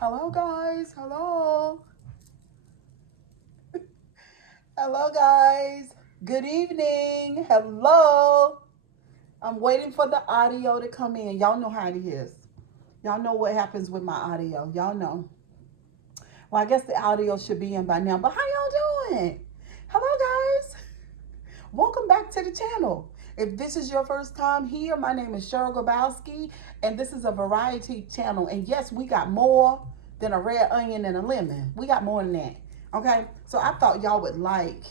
Hello, guys. Hello. Hello, guys. Good evening. Hello. I'm waiting for the audio to come in. Y'all know how it is. Y'all know what happens with my audio. Y'all know. Well, I guess the audio should be in by now. But how y'all doing? Hello, guys. Welcome back to the channel. If this is your first time here, my name is Cheryl Grabowski, and this is a variety channel. And yes, we got more than a red onion and a lemon. We got more than that. Okay, so I thought y'all would like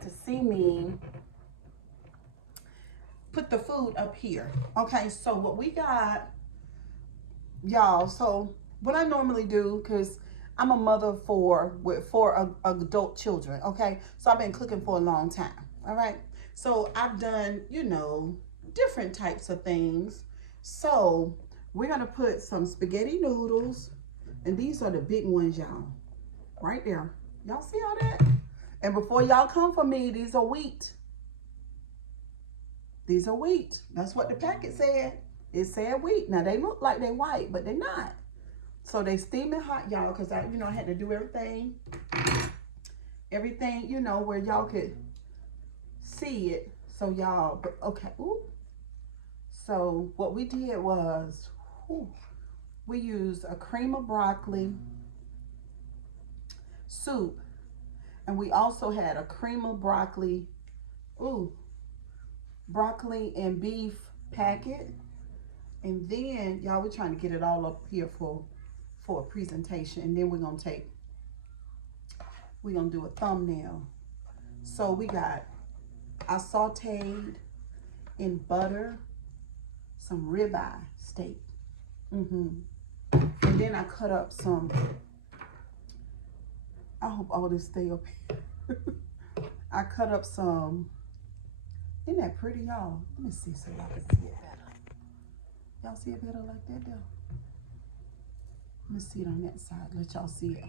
to see me put the food up here. Okay, so what we got, y'all. So what I normally do, because I'm a mother with four adult children. Okay, so I've been cooking for a long time. All right, so I've done different types of things. So we're gonna put some spaghetti noodles, and these are the big ones, y'all. Right there. Y'all see all that? And before y'all come for me, these are wheat. These are wheat. That's what the packet said. It said wheat. Now they look like they white, but they're not. So they steaming hot, y'all, because I had to do everything, where y'all could see it. So y'all, okay. Ooh. So what we did was, we used a cream of broccoli soup, and we also had a cream of broccoli, broccoli and beef packet. And then y'all, we're trying to get it all up here for a presentation, and then we're gonna do a thumbnail. So I sauteed in butter some ribeye steak, and then I cut up some. I hope all this stay up here. I cut up some. Isn't that pretty, y'all? Let me see so y'all can see it better. Y'all see it better like that, though? Let me see it on that side. Let y'all see it.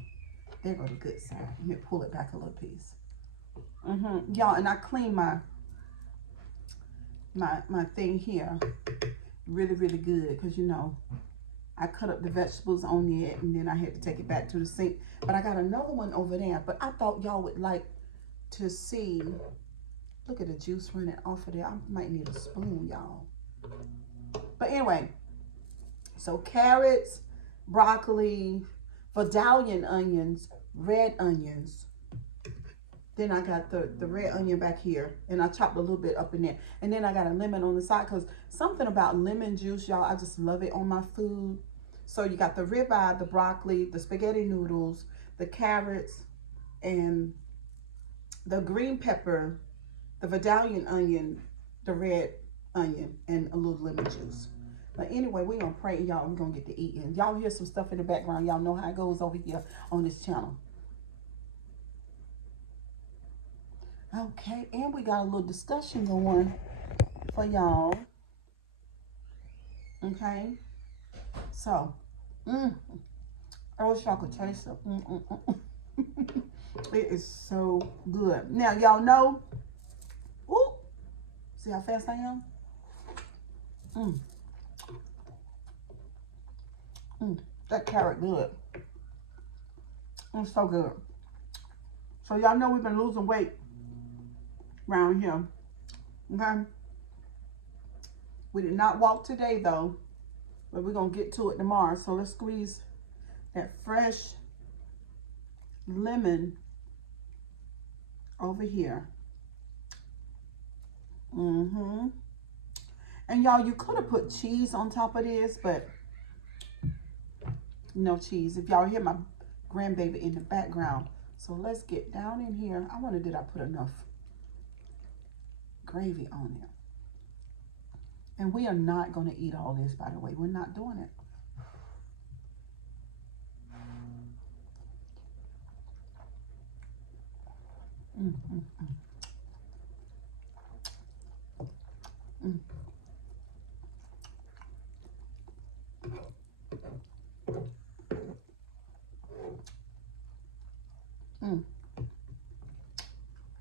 There go the good side. Let me pull it back a little piece. Y'all, and I clean my thing here really, really good, because I cut up the vegetables on it, and then I had to take it back to the sink. But I got another one over there. But I thought y'all would like to see. Look at the juice running off of there. I might need a spoon, y'all. But anyway, so carrots, broccoli, Vidalian onions, red onions. Then I got the red onion back here, and I chopped a little bit up in there. And then I got a lemon on the side, because something about lemon juice, y'all, I just love it on my food. So you got the ribeye, the broccoli, the spaghetti noodles, the carrots, and the green pepper, the Vidalian onion, the red onion, and a little lemon juice. But anyway, we're going to pray, y'all. We're going to get to eating. Y'all hear some stuff in the background. Y'all know how it goes over here on this channel. Okay, and we got a little discussion going for y'all. Okay, so, I wish y'all could taste it. It is so good. Now, y'all know, see how fast I am? That carrot good. It's so good. So y'all know we've been losing weight around here. Okay. We did not walk today though, but we're gonna get to it tomorrow. So let's squeeze that fresh lemon over here. And y'all, you could have put cheese on top of this, but no cheese. If y'all hear my grandbaby in the background. So let's get down in here. I wonder, did I put enough gravy on it? And we are not going to eat all this, by the way. We're not doing it.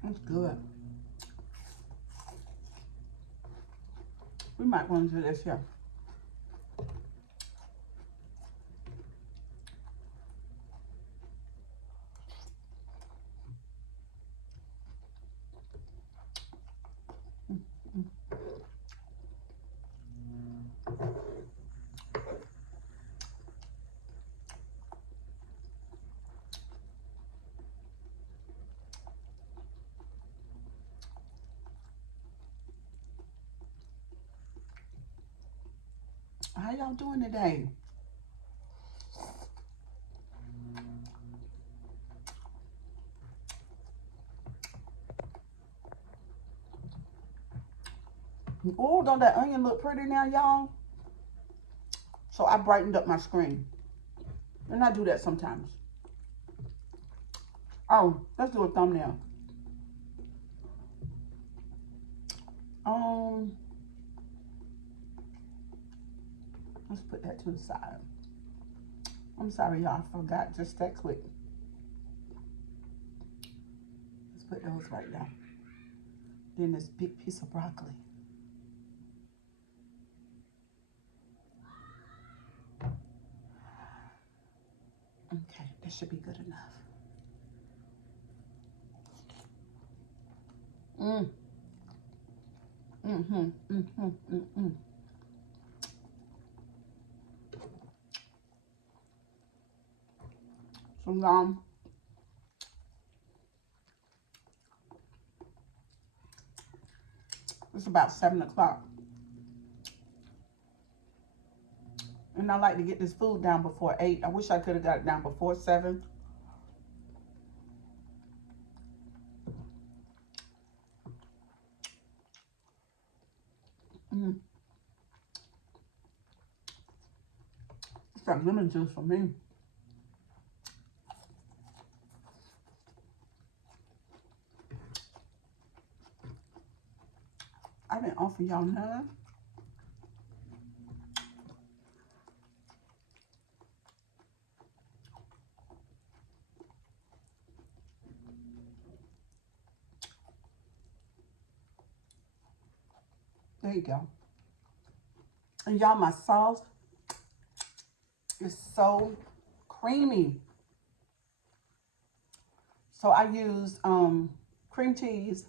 That's good. We might want to do this here. How y'all doing today? Oh, don't that onion look pretty now, y'all? So I brightened up my screen. And I do that sometimes. Oh, let's do a thumbnail. Um, let's put that to the side. I'm sorry, y'all. I forgot just that quick. Let's put those right there. Then this big piece of broccoli. Okay, that should be good enough. Mm. Mm-hmm. Mm-hmm. Mm-hmm. So now it's about 7 o'clock. And I like to get this food down before 8. I wish I could have got it down before 7. Mm. It's got lemon juice for me. I didn't offer y'all none. There you go. And y'all, my sauce is so creamy. So I used cream cheese,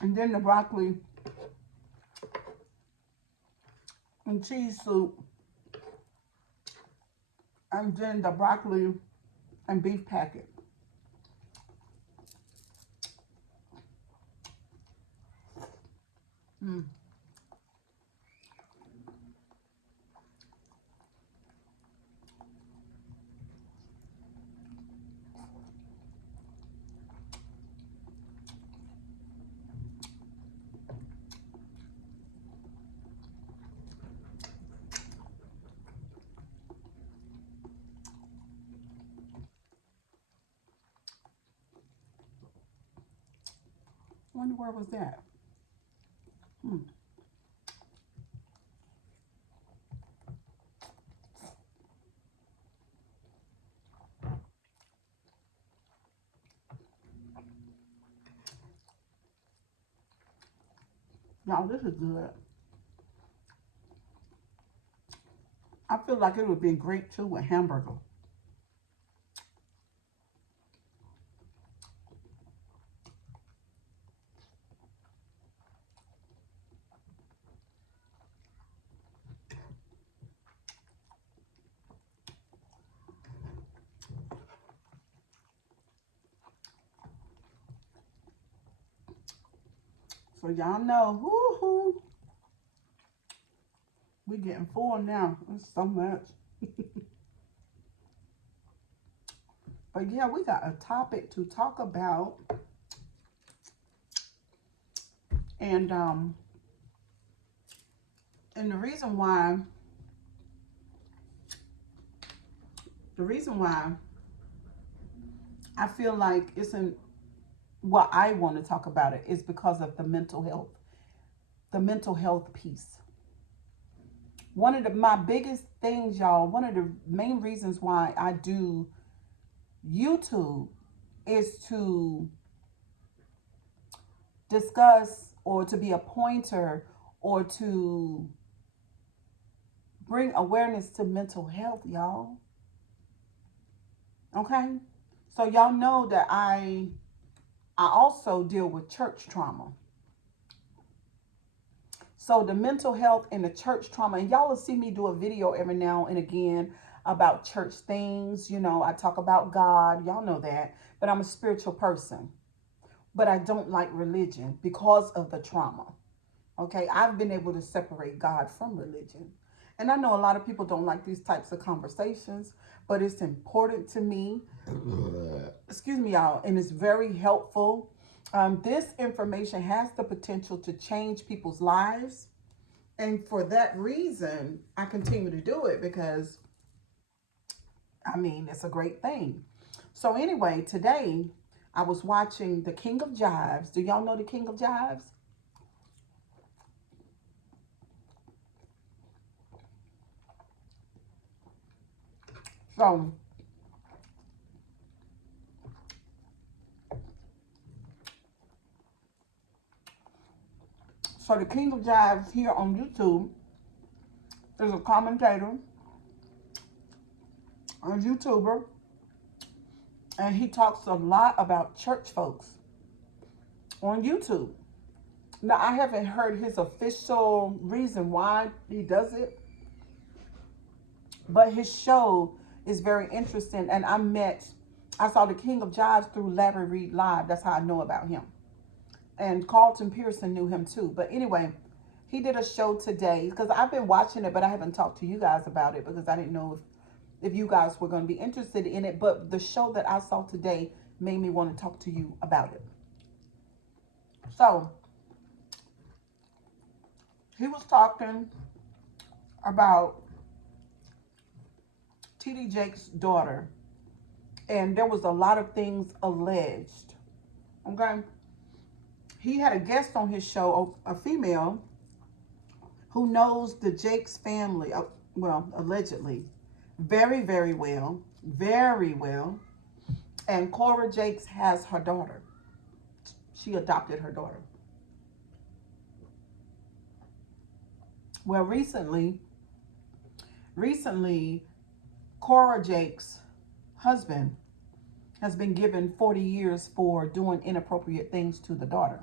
and then the broccoli and cheese soup, and then the broccoli and beef packet. Mm. Wonder where was that? Mm. Y'all, this is good. I feel like it would be great too with hamburger. So y'all know, whoo-hoo, we getting full now. It's so much. But yeah, we got a topic to talk about. And the reason why I feel like it's in what I want to talk about it is because of the mental health piece. One of my biggest things, y'all, one of the main reasons why I do YouTube is to discuss or to be a pointer or to bring awareness to mental health, y'all. Okay? So y'all know that I also deal with church trauma. So the mental health and the church trauma, and y'all will see me do a video every now and again about church things. You know, I talk about God. Y'all know that. But I'm a spiritual person. But I don't like religion because of the trauma. Okay, I've been able to separate God from religion. And I know a lot of people don't like these types of conversations, but it's important to me. Excuse me, y'all, and it's very helpful. This information has the potential to change people's lives. And for that reason, I continue to do it because, I mean, it's a great thing. So, anyway, today I was watching The King of Jives. Do y'all know The King of Jives? So, the King of Jives here on YouTube is a commentator, a YouTuber, and he talks a lot about church folks on YouTube. Now, I haven't heard his official reason why he does it, but his show is very interesting. And I saw the King of Jives through Larry Reed Live. That's how I know about him. And Carlton Pearson knew him too. But anyway, he did a show today because I've been watching it, but I haven't talked to you guys about it because I didn't know if you guys were going to be interested in it. But the show that I saw today made me want to talk to you about it. So, he was talking about TD Jake's daughter, and there was a lot of things alleged. Okay, he had a guest on his show, a female who knows the Jakes family, well, allegedly, very, very well. And Cora Jakes has her daughter. She adopted her daughter. Well, recently, Cora Jakes' husband has been given 40 years for doing inappropriate things to the daughter.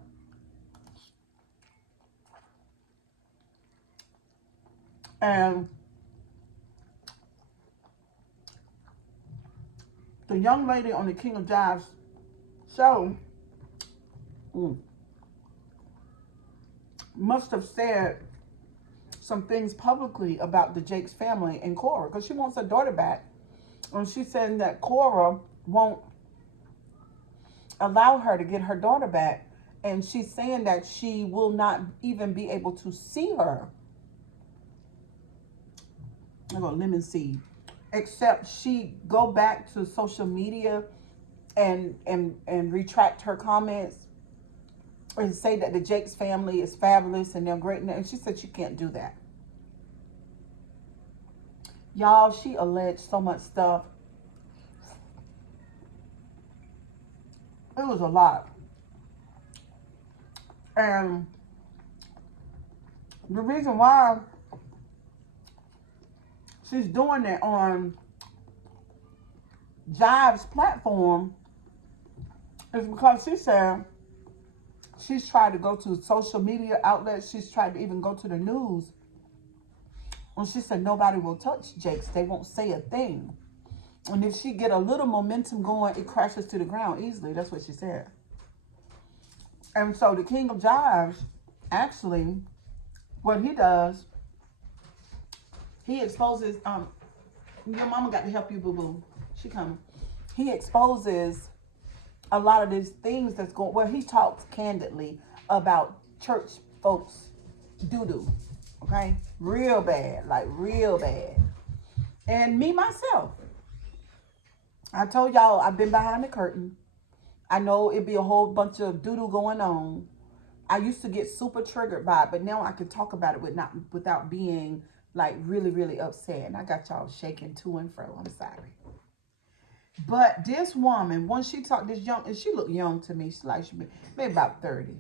And the young lady on the King of Jives show must have said some things publicly about the Jakes family and Cora because she wants her daughter back. And she's saying that Cora won't allow her to get her daughter back. And she's saying that she will not even be able to see her. I go lemon seed. Except she go back to social media and retract her comments and say that the Jakes family is fabulous and they're great. And she said she can't do that. Y'all, she alleged so much stuff. It was a lot. And the reason why she's doing it on Jive's platform is because she said she's tried to go to social media outlets. She's tried to even go to the news. And she said nobody will touch Jakes. They won't say a thing. And if she get a little momentum going, it crashes to the ground easily. That's what she said. And so the King of Jives, actually, what he does, he exposes, your mama got to help you, boo-boo. She coming. He exposes a lot of these things that's going, well, he talks candidly about church folks doo-doo. Okay? Real bad. Like, real bad. And me, myself, I told y'all I've been behind the curtain. I know it'd be a whole bunch of doo-doo going on. I used to get super triggered by it, but now I can talk about it without being like really, really upset. And I got y'all shaking to and fro. I'm sorry. But this woman, once she talked this young, and she looked young to me. She's like, she maybe about 30.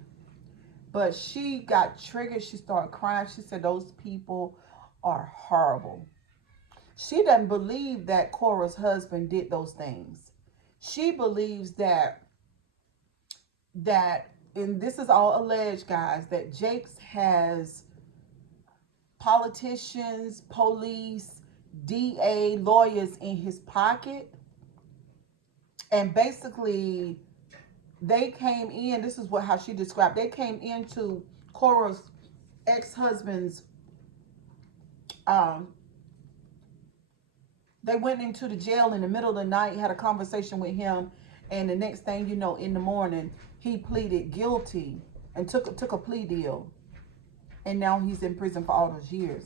But she got triggered. She started crying. She said, those people are horrible. She doesn't believe that Cora's husband did those things. She believes that, and this is all alleged, guys, that Jakes has politicians, police, DA lawyers in his pocket. And basically, they came in, this is how she described, they came into Cora's ex-husband's, they went into the jail in the middle of the night, had a conversation with him, and the next thing you know, in the morning, he pleaded guilty and took a plea deal. And now he's in prison for all those years.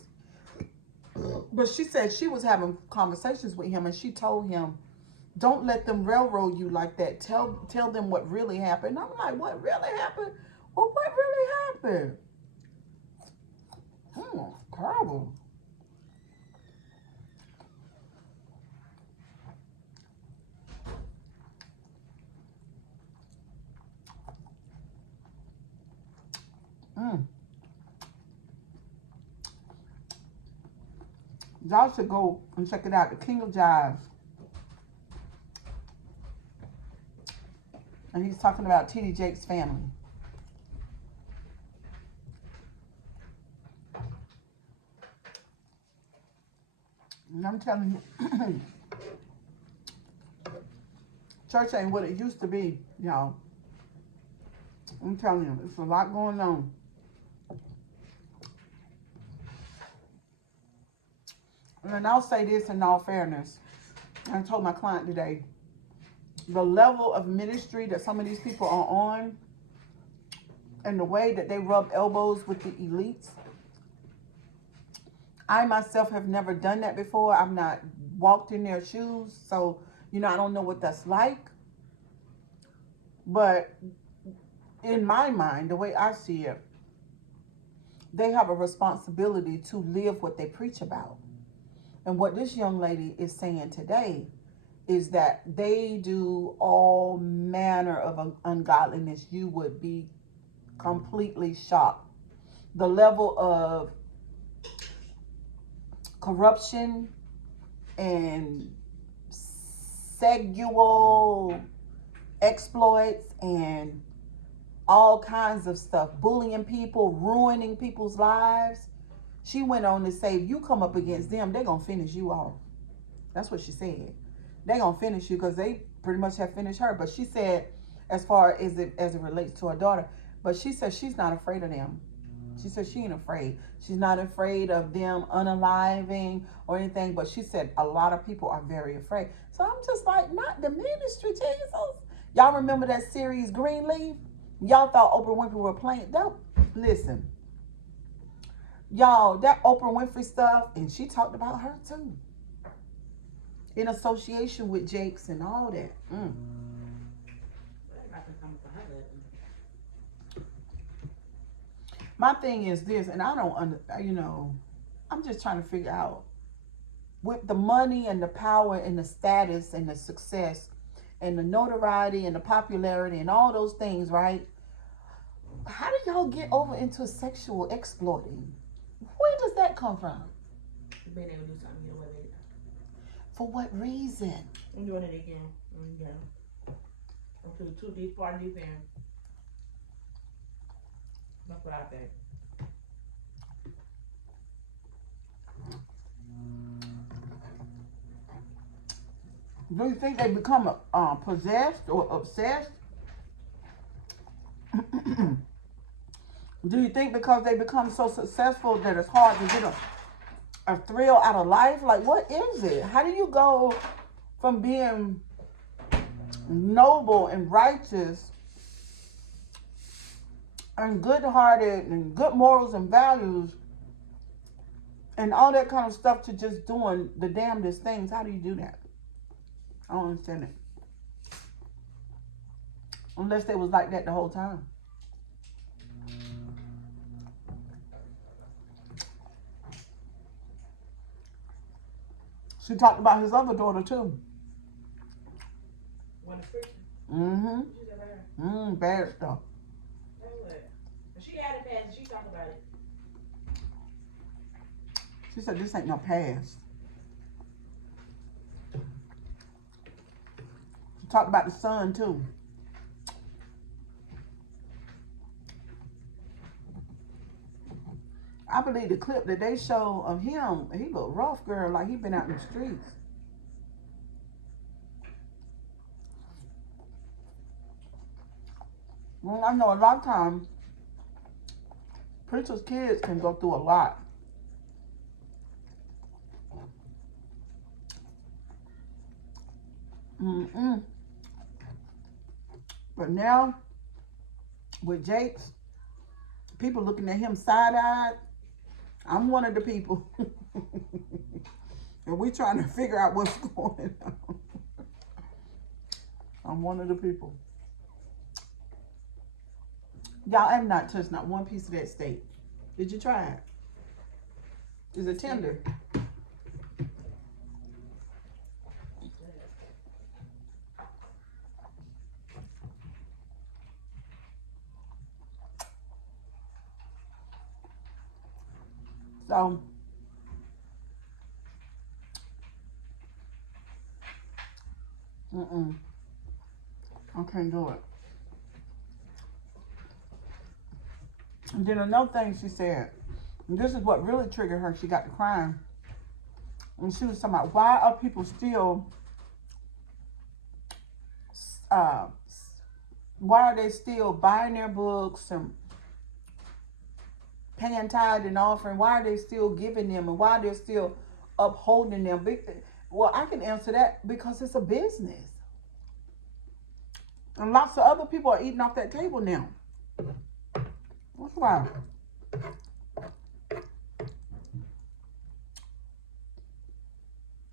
But she said she was having conversations with him, and she told him, don't let them railroad you like that. Tell them what really happened. And I'm like, what really happened? Well, what really happened? Horrible. Y'all should go and check it out. The King of Jive. And he's talking about T.D. Jakes' family. And I'm telling you, church ain't what it used to be, y'all. I'm telling you, there's a lot going on. And I'll say this in all fairness. I told my client today, the level of ministry that some of these people are on and the way that they rub elbows with the elites. I myself have never done that before. I've not walked in their shoes. So, you know, I don't know what that's like. But in my mind, the way I see it, they have a responsibility to live what they preach about. And what this young lady is saying today is that they do all manner of ungodliness. You would be completely shocked. The level of corruption and sexual exploits and all kinds of stuff, bullying people, ruining people's lives. She went on to say, if you come up against them, they're going to finish you off. That's what she said. They're going to finish you because they pretty much have finished her. But she said, as far as it relates to her daughter, but she said she's not afraid of them. She said she ain't afraid. She's not afraid of them unaliving or anything. But she said a lot of people are very afraid. So I'm just like, not the ministry, Jesus. Y'all remember that series Greenleaf? Y'all thought Oprah Winfrey were playing. Don't listen. Y'all, that Oprah Winfrey stuff, and she talked about her too. In association with Jakes and all that. My thing is this, and I don't, I'm just trying to figure out, with the money and the power and the status and the success and the notoriety and the popularity and all those things, right? How do y'all get over into sexual exploiting? Where does that come from? Being able to do something your way. For what reason? I'm doing it again. Yeah. I'm too deep, far deep in. That's what I think. Do you think they become possessed or obsessed? Do you think because they become so successful that it's hard to get a thrill out of life? Like, what is it? How do you go from being noble and righteous and good-hearted and good morals and values and all that kind of stuff to just doing the damnedest things? How do you do that? I don't understand it. Unless they was like that the whole time. She talked about his other daughter too. One is Pearson. Bad stuff. She had a past and she talked about it. She said this ain't no past. She talked about the son too. I believe the clip that they show of him, he look rough, girl, like he been out in the streets. Well, I know a lot of times preachers' kids can go through a lot. But now, with Jakes, people looking at him side-eyed. I'm one of the people. And we trying to figure out what's going on. I'm one of the people. Y'all have not touched not one piece of that steak. Did you try it? Is it tender? So, I can't do it. And then another thing she said, and this is what really triggered her, she got to crying. And she was talking about, why are people still, why are they still buying their books and paying tithe and offering? Why are they still giving them, and why they're still upholding them? Well, I can answer that because it's a business. And lots of other people are eating off that table now. That's why.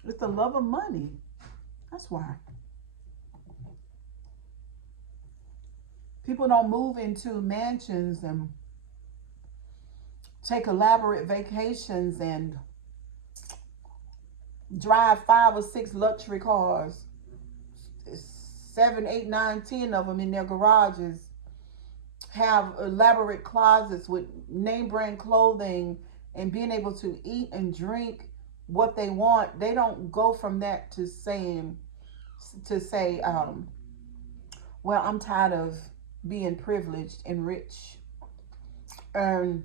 It's the love of money. That's why. People don't move into mansions and take elaborate vacations and drive 5 or 6 luxury cars, 7, 8, 9, 10 of them in their garages, have elaborate closets with name brand clothing, and being able to eat and drink what they want. They don't go from that to say, well, I'm tired of being privileged and rich, and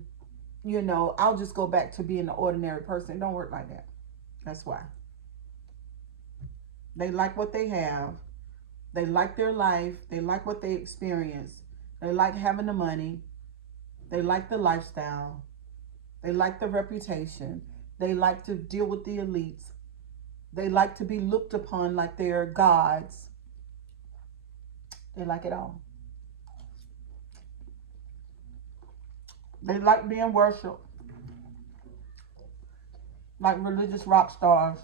I'll just go back to being an ordinary person. It don't work like that. That's why. They like what they have. They like their life. They like what they experience. They like having the money. They like the lifestyle. They like the reputation. They like to deal with the elites. They like to be looked upon like they're gods. They like it all. They like being worshipped like religious rock stars.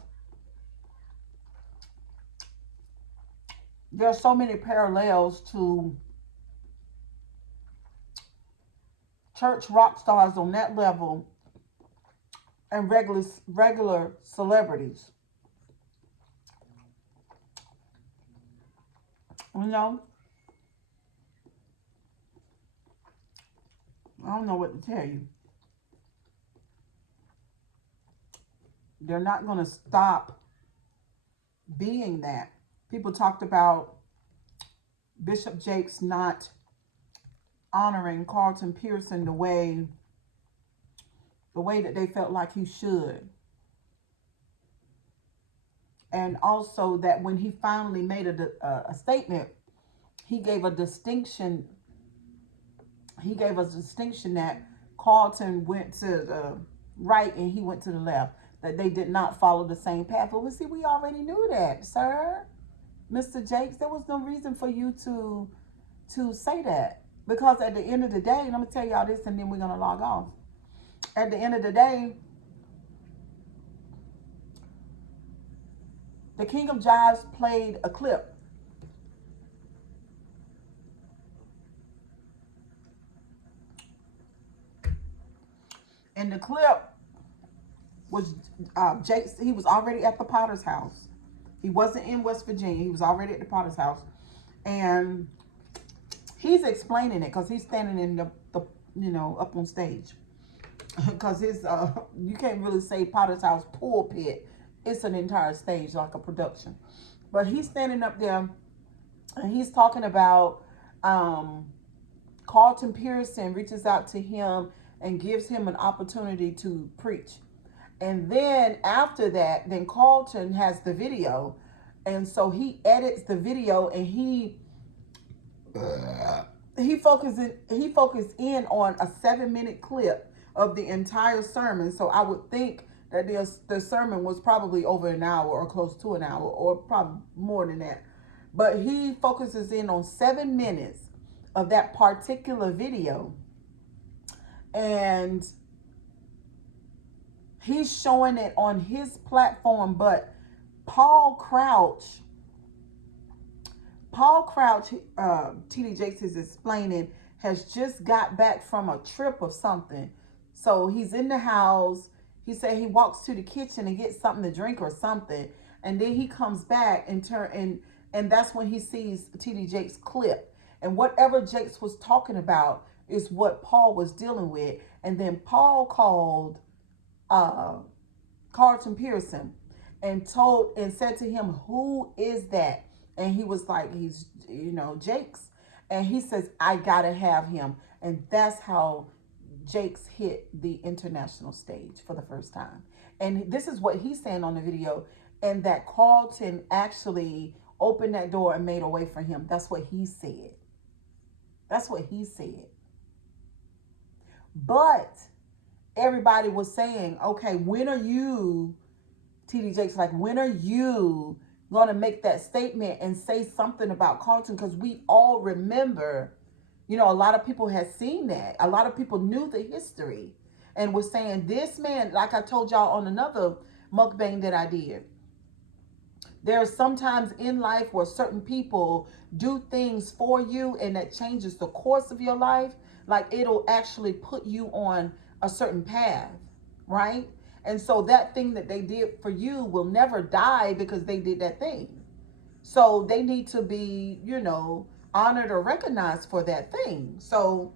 There are so many parallels to church rock stars on that level and regular celebrities. I don't know what to tell you. They're not going to stop being that. People talked about Bishop Jakes not honoring Carlton Pearson the way that they felt like he should. And also that when he finally made a statement, he gave a distinction. He gave us a distinction that Carlton went to the right and he went to the left. That they did not follow the same path. But we already knew that, sir. Mr. Jakes, there was no reason for you to say that. Because at the end of the day, and I'm going to tell y'all this and then we're going to log off. At the end of the day, the King of Jives played a clip. And the clip was Jakes. He was already at the Potter's house. He wasn't in West Virginia. He was already at the Potter's house. And he's explaining it because he's standing in the up on stage. Because his you can't really say Potter's house pulpit. It's an entire stage, like a production. But he's standing up there and he's talking about Carlton Pearson reaches out to him and gives him an opportunity to preach. And then after that, then Carlton has the video. And so he edits the video, and he focused in on a 7-minute clip of the entire sermon. So I would think that the sermon was probably over an hour or close to an hour, or probably more than that. But he focuses in on 7 minutes of that particular video, and he's showing it on his platform. But Paul Crouch, T.D. Jakes is explaining, has just got back from a trip of something. So he's in the house. He said he walks to the kitchen and gets something to drink or something. And then he comes back and that's when he sees T.D. Jakes' clip. And whatever Jakes was talking about is what Paul was dealing with. And then Paul called Carlton Pearson and said to him, "Who is that?" And he was like, "He's, Jakes." And he says, "I gotta have him." And that's how Jakes hit the international stage for the first time. And this is what he's saying on the video. And that Carlton actually opened that door and made a way for him. That's what he said. That's what he said. But everybody was saying, okay, when are you, T.D. Jakes, like, when are you going to make that statement and say something about Carlton? Because we all remember, a lot of people had seen that. A lot of people knew the history and was saying, this man, like I told y'all on another MUkBAnG that I did, there are sometimes in life where certain people do things for you and that changes the course of your life. Like, it'll actually put you on a certain path, right? And so that thing that they did for you will never die because they did that thing. So they need to be, honored or recognized for that thing. So,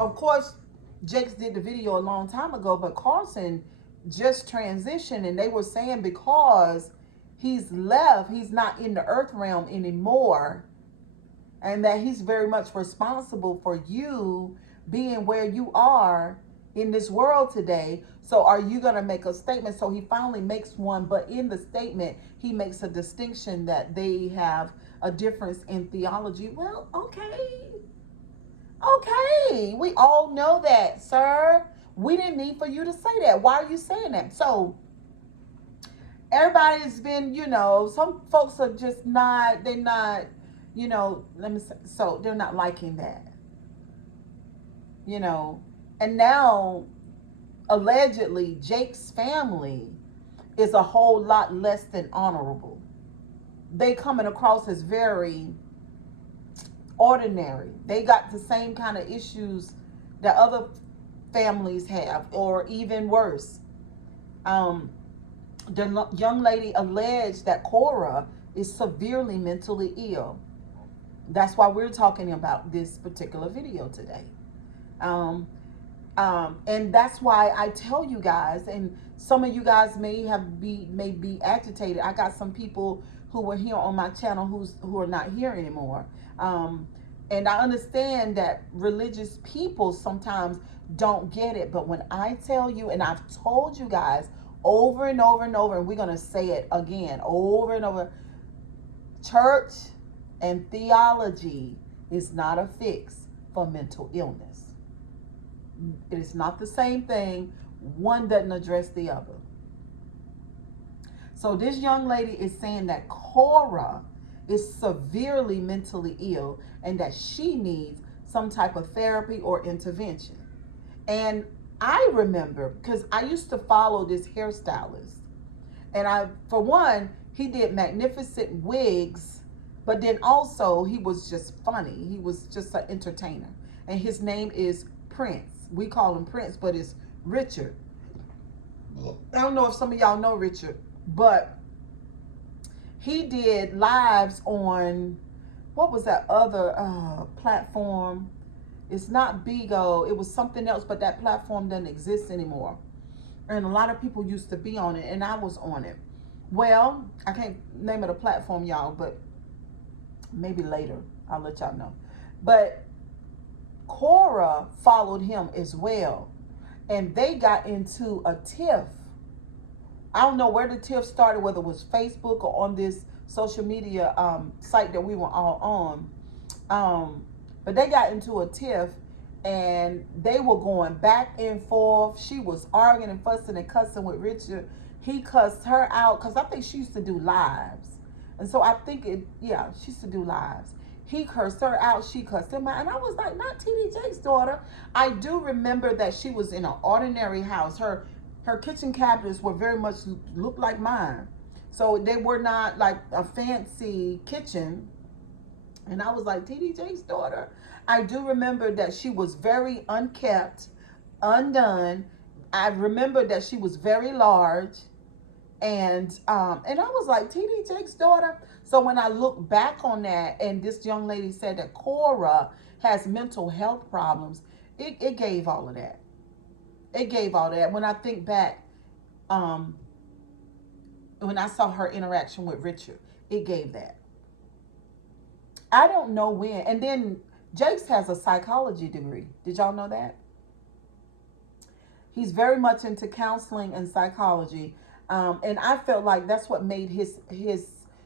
of course, Jakes did the video a long time ago, but Carlton just transitioned, and they were saying because he's left, he's not in the earth realm anymore, and that he's very much responsible for you being where you are in this world today. So are you going to make a statement? So he finally makes one, but in the statement, he makes a distinction that they have a difference in theology. Well, okay. We all know that, sir. We didn't need for you to say that. Why are you saying that? So everybody's been, some folks are just not, they're not, so they're not liking that, and now allegedly Jake's family is a whole lot less than honorable. They coming across as very ordinary. They got the same kind of issues that other families have, or even worse. The young lady alleged that Cora is severely mentally ill. That's why we're talking about this particular video today. And that's why I tell you guys, and some of you guys may be agitated. I got some people who were here on my channel who are not here anymore. And I understand that religious people sometimes don't get it. But when I tell you, and I've told you guys over and over and over, and we're going to say it again over and over, church and theology is not a fix for mental illness. It is not the same thing. One doesn't address the other. So this young lady is saying that Cora is severely mentally ill and that she needs some type of therapy or intervention. And I remember, because I used to follow this hairstylist, and for one, he did magnificent wigs, but then also he was just funny. He was just an entertainer. And his name is Prince. We call him Prince, but it's Richard. I don't know if some of y'all know Richard, but he did lives on, what was that other platform? It's not Bigo. It was something else, but that platform doesn't exist anymore. And a lot of people used to be on it, and I was on it. Well, I can't name it a platform, y'all, but maybe later I'll let y'all know. But Cora followed him as well. and they got into a tiff. I don't know where the tiff started, whether it was Facebook or on this social media site that we were all on. But they got into a tiff, and they were going back and forth. She was arguing and fussing and cussing with Richard. He cussed her out because I think she used to do lives. And so I think she used to do lives. He cursed her out. She cussed him out. And I was like, not TD Jakes' daughter. I do remember that she was in an ordinary house. Her kitchen cabinets were very much looked like mine. So they were not like a fancy kitchen. And I was like, TD Jakes' daughter. I do remember that she was very unkept, undone. I remember that she was very large. And I was like, TD Jakes' daughter. So when I look back on that, and this young lady said that Cora has mental health problems, it gave all of that. It gave all that. When I think back, when I saw her interaction with Richard, it gave that. I don't know when. And then Jakes has a psychology degree. Did y'all know that? He's very much into counseling and psychology. And I felt like that's what made his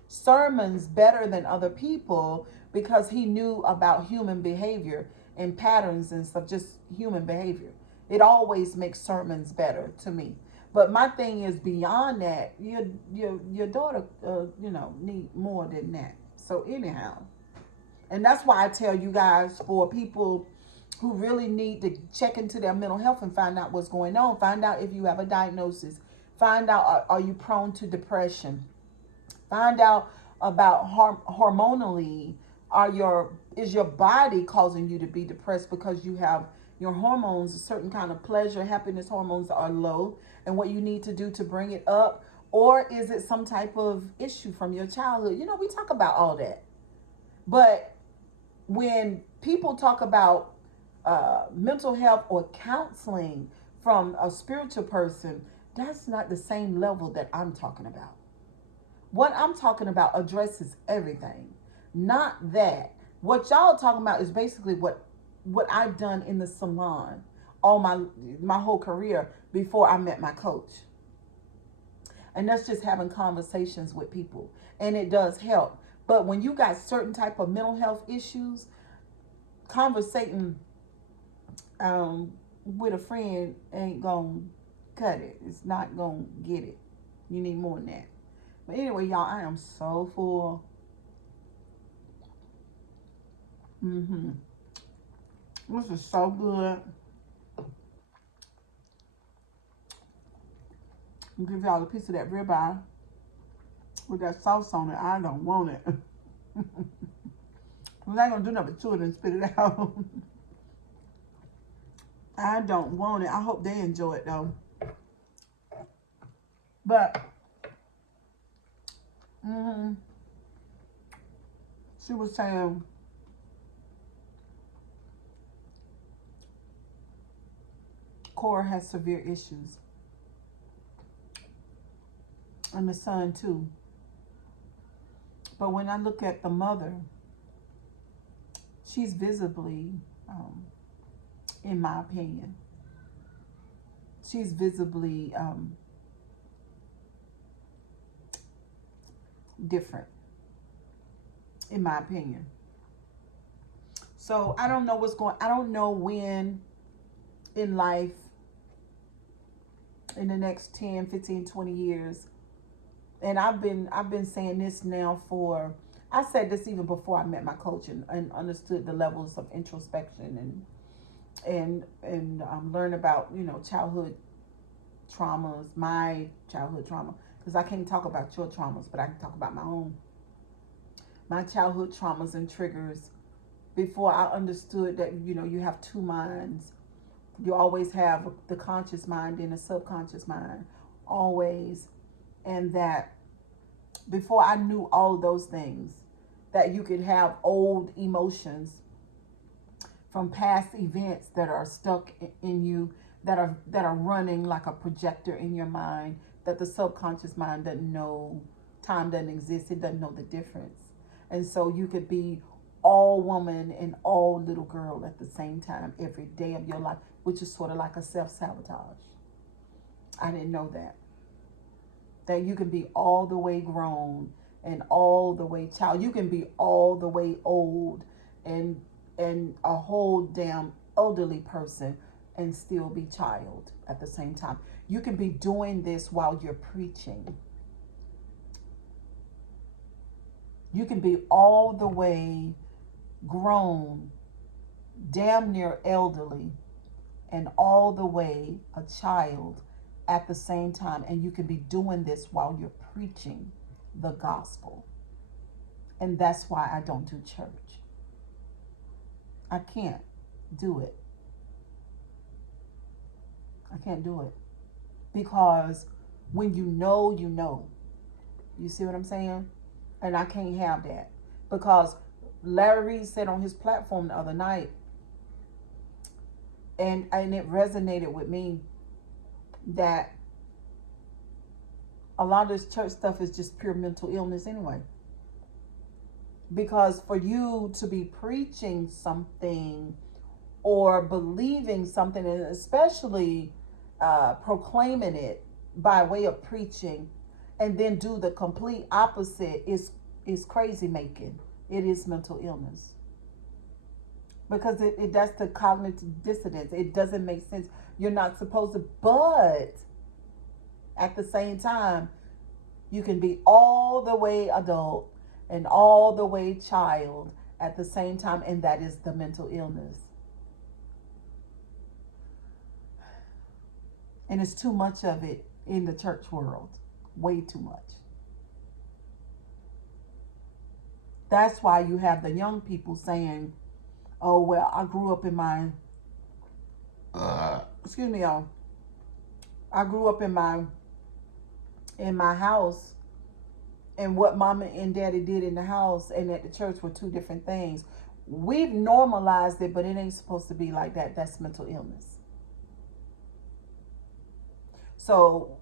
sermons better than other people, because he knew about human behavior and patterns and stuff, just human behavior. It always makes sermons better to me. But my thing is, beyond that, your daughter, need more than that. So anyhow, and that's why I tell you guys, for people who really need to check into their mental health and find out what's going on, find out if you have a diagnosis, find out are you prone to depression, find out about hormonally, is your body causing you to be depressed because you have your hormones, a certain kind of pleasure, happiness hormones are low, and what you need to do to bring it up, or is it some type of issue from your childhood? We talk about all that. But when people talk about mental health or counseling from a spiritual person, that's not the same level that I'm talking about. What I'm talking about addresses everything. Not that. What y'all talking about is basically what I've done in the salon all my whole career before I met my coach. And that's just having conversations with people. And it does help. But when you got certain type of mental health issues, conversating with a friend ain't gonna cut it. It's not gonna get it. You need more than that. But anyway, y'all, I am so full. This is so good. I'll give y'all a piece of that ribeye with that sauce on it. I don't want it. I'm not gonna do nothing to it and spit it out. I don't want it. I hope they enjoy it though. But she was saying Cora has severe issues, and the son too. But when I look at the mother, she's visibly, in my opinion, she's visibly different, in my opinion. So I don't know I don't know when in life, in the next 10, 15, 20 years, and I've been saying this now I said this even before I met my coach and understood the levels of introspection and learn about, childhood traumas, my childhood trauma, because I can't talk about your traumas, but I can talk about my childhood traumas and triggers. Before I understood that, you have two minds. You always have the conscious mind and the subconscious mind, always. And that before I knew all of those things, that you could have old emotions from past events that are stuck in you, that are running like a projector in your mind, that the subconscious mind doesn't know. Time doesn't exist. It doesn't know the difference. And so you could be all woman and all little girl at the same time every day of your life, which is sort of like a self-sabotage. I didn't know that. That you can be all the way grown and all the way child. You can be all the way old and a whole damn elderly person and still be child at the same time. You can be doing this while you're preaching. You can be all the way grown, damn near elderly, and all the way a child at the same time. And you can be doing this while you're preaching the gospel. And that's why I don't do church. I can't do it. I can't do it. Because when you know, you know. You see what I'm saying? And I can't have that. Because Larry Reed said on his platform the other night, and it resonated with me, that a lot of this church stuff is just pure mental illness anyway. Because for you to be preaching something or believing something, and especially proclaiming it by way of preaching, and then do the complete opposite is crazy making. It is mental illness. Because that's the cognitive dissonance. It doesn't make sense. You're not supposed to, but at the same time, you can be all the way adult and all the way child at the same time, and that is the mental illness. And it's too much of it in the church world. Way too much. That's why you have the young people saying, oh, well, I grew up in my, excuse me, y'all. I grew up in my house, and what mama and daddy did in the house and at the church were two different things. We've normalized it, but it ain't supposed to be like that. That's mental illness. So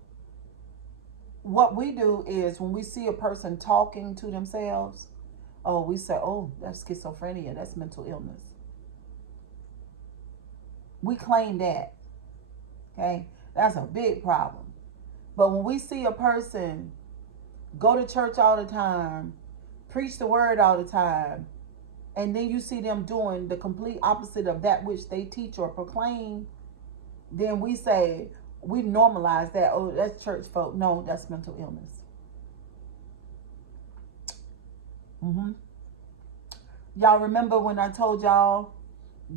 what we do is when we see a person talking to themselves, oh, we say, oh, that's schizophrenia. That's mental illness. We claim that. Okay? That's a big problem. But when we see a person go to church all the time, preach the word all the time, and then you see them doing the complete opposite of that which they teach or proclaim, then we say, we normalize that. Oh, that's church folk. No, that's mental illness. Y'all remember when I told y'all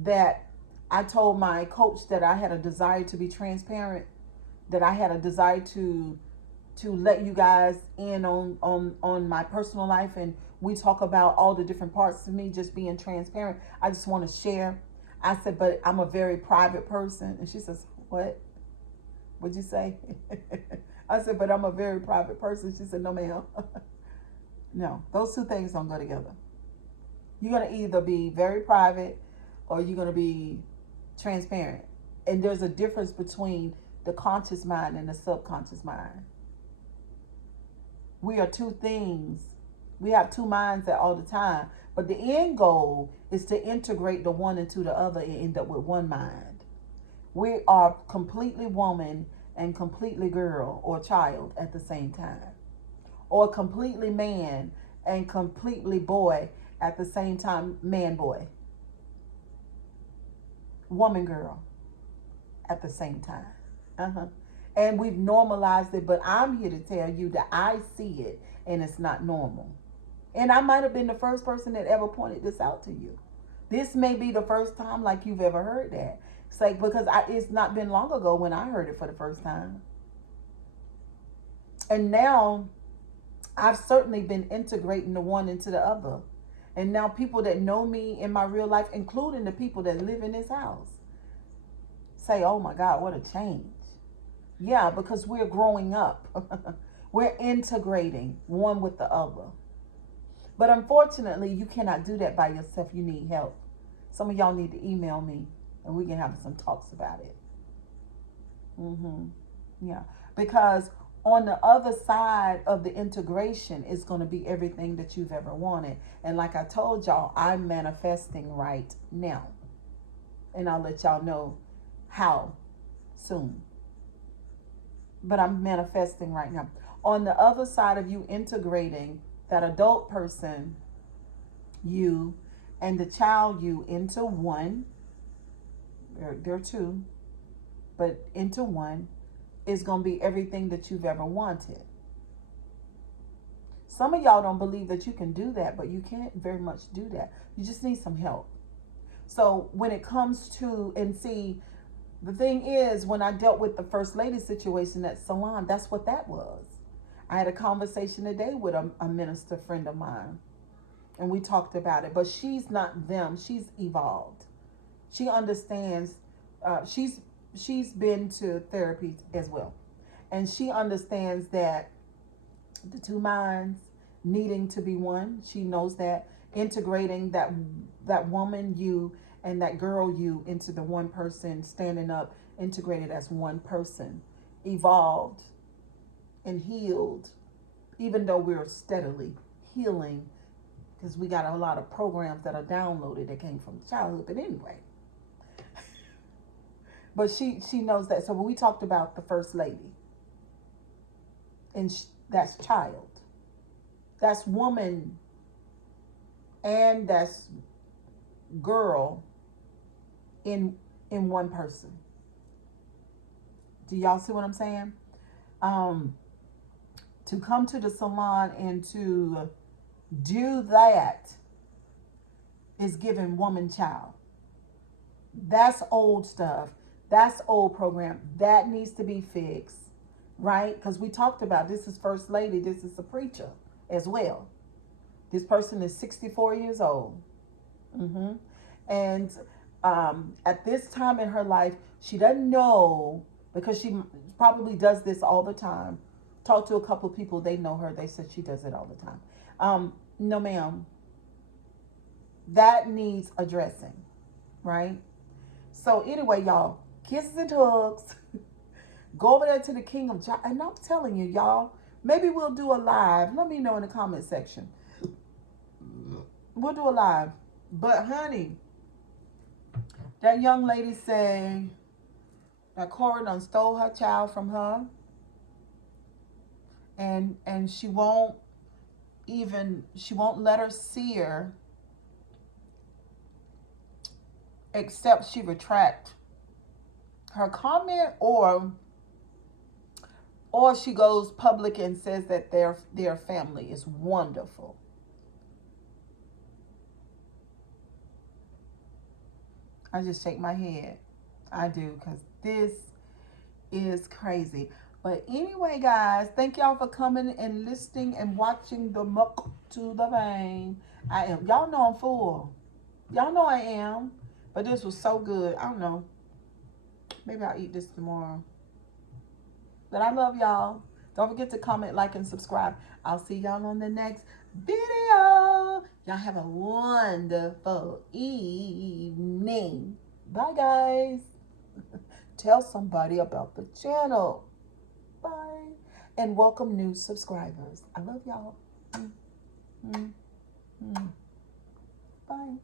that I told my coach that I had a desire to be transparent, that I had a desire to let you guys in on my personal life, and we talk about all the different parts of me, just being transparent. I just want to share. I said, but I'm a very private person. And she says, what? What'd you say? I said, but I'm a very private person. She said, no, ma'am. No, those two things don't go together. You're going to either be very private or you're going to be transparent. And there's a difference between the conscious mind and the subconscious mind. We are two things. We have two minds at all the time. But the end goal is to integrate the one into the other and end up with one mind. We are completely woman and completely girl or child at the same time. Or completely man and completely boy at the same time, man boy. Woman girl at the same time. And we've normalized it, but I'm here to tell you that I see it and it's not normal. And I might have been the first person that ever pointed this out to you. This may be the first time like you've ever heard that. It's like, because it's not been long ago when I heard it for the first time. And now I've certainly been integrating the one into the other. And now people that know me in my real life, including the people that live in this house, say, oh my God, what a change. Yeah, because we're growing up. We're integrating one with the other. But unfortunately, you cannot do that by yourself. You need help. Some of y'all need to email me and we can have some talks about it. Yeah, because On the other side of the integration is going to be everything that you've ever wanted. And like I told y'all, I'm manifesting right now. And I'll let y'all know how soon. But I'm manifesting right now. On the other side of you integrating that adult person, you, and the child you into one, they're two, but into one, is going to be everything that you've ever wanted. Some of y'all don't believe that you can do that, but you can't very much do that. You just need some help. So when it comes to, and see, the thing is, when I dealt with the First Lady situation at Salon, that's what that was. I had a conversation today with a minister friend of mine, and we talked about it. But she's not them. She's evolved. She understands. She's been to therapy as well, and she understands that the two minds needing to be one. She knows that integrating that woman you and that girl you into the one person, standing up, integrated as one person, evolved and healed, even though we're steadily healing, because we got a lot of programs that are downloaded that came from childhood. But anyway, but she knows that. So when we talked about the First Lady, and that's child, that's woman, and that's girl in one person. Do y'all see what I'm saying? To come to the salon and to do that is giving woman child. That's old stuff. That's old program. That needs to be fixed, right? Because we talked about this is First Lady. This is a preacher as well. This person is 64 years old. Mm-hmm. And at this time in her life, she doesn't know, because she probably does this all the time. Talk to a couple of people, they know her. They said she does it all the time. No, ma'am. That needs addressing, right? So anyway, y'all, kisses and hugs. Go over there to the King of Job. And I'm telling you, y'all, maybe we'll do a live. Let me know in the comment section. We'll do a live. But honey, that young lady say that Cora done stole her child from her. And she won't let her see her except she retract her comment, or she goes public and says that their family is wonderful. I just shake my head. I do, because this is crazy. But anyway, guys, thank y'all for coming and listening and watching the MUkBAnG. Y'all know I'm full. Y'all know I am. But this was so good. I don't know. Maybe I'll eat this tomorrow. But I love y'all. Don't forget to comment, like, and subscribe. I'll see y'all on the next video. Y'all have a wonderful evening. Bye, guys. Tell somebody about the channel. Bye. And welcome new subscribers. I love y'all. Bye.